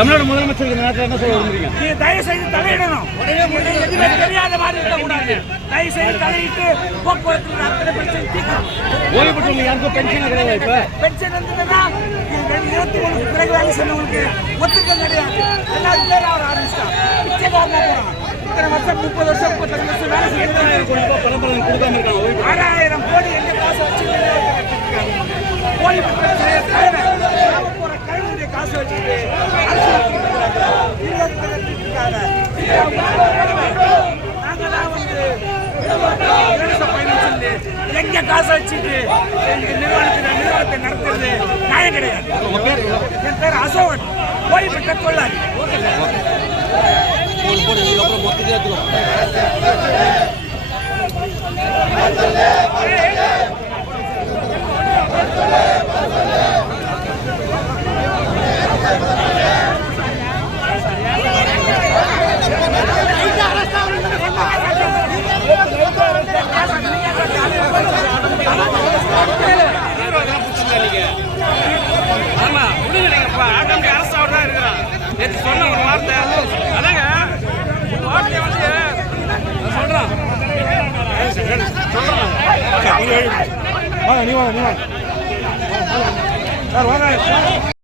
தமிழ்நாடு முதலமைச்சருக்கு இந்த நேரத்தில் என்ன சொல்ல விரும்புறீங்க? நீ தயவு செய்து தலையிடணும். எதுவுமே தெரியாத மாதிரி இருக்கக்கூடாது. தயவு செய்து தலையிட்டு போக்குவரத்து அத்தனை பிரச்சனை தீர்க்கணும். ஓய்வு பெற்றவங்க யாருக்கும் பென்ஷன் கிடையாது. இப்ப பென்ஷன் வந்ததுன்னா 21 பிறகு வேலை செய்யறவங்களுக்கு ஒத்துக்கம் கிடையாது. எல்லாரும் பேர் அவர் ஆரம்பிச்சிட்டான். பிச்சைக்காரனா போறான். இத்தனை வருஷம் 30 வருஷம் 35 வருஷம் வேலை செய்யறது பணம் கொடுக்காம இருக்காங்க. 6000 கோடி எங்க காசு வச்சு ஓய்வு பெற்ற போற கழுவுடைய காசு வச்சுட்டு நாங்கெல்லாம் வந்து பயணம் சொல்லி எங்க காசை வச்சுட்டு எங்க நிறுவனத்தை நடத்துறது நியாயம் கிடையாது. என் பேர் அசோகன், ஓய்வு பெற்ற தொழிலாளி. சொன்ன ஒரு வார்த்தை அதாங்க வார்த்தையை வந்து சொல்றான் நீ வாங்க சார் வாங்க.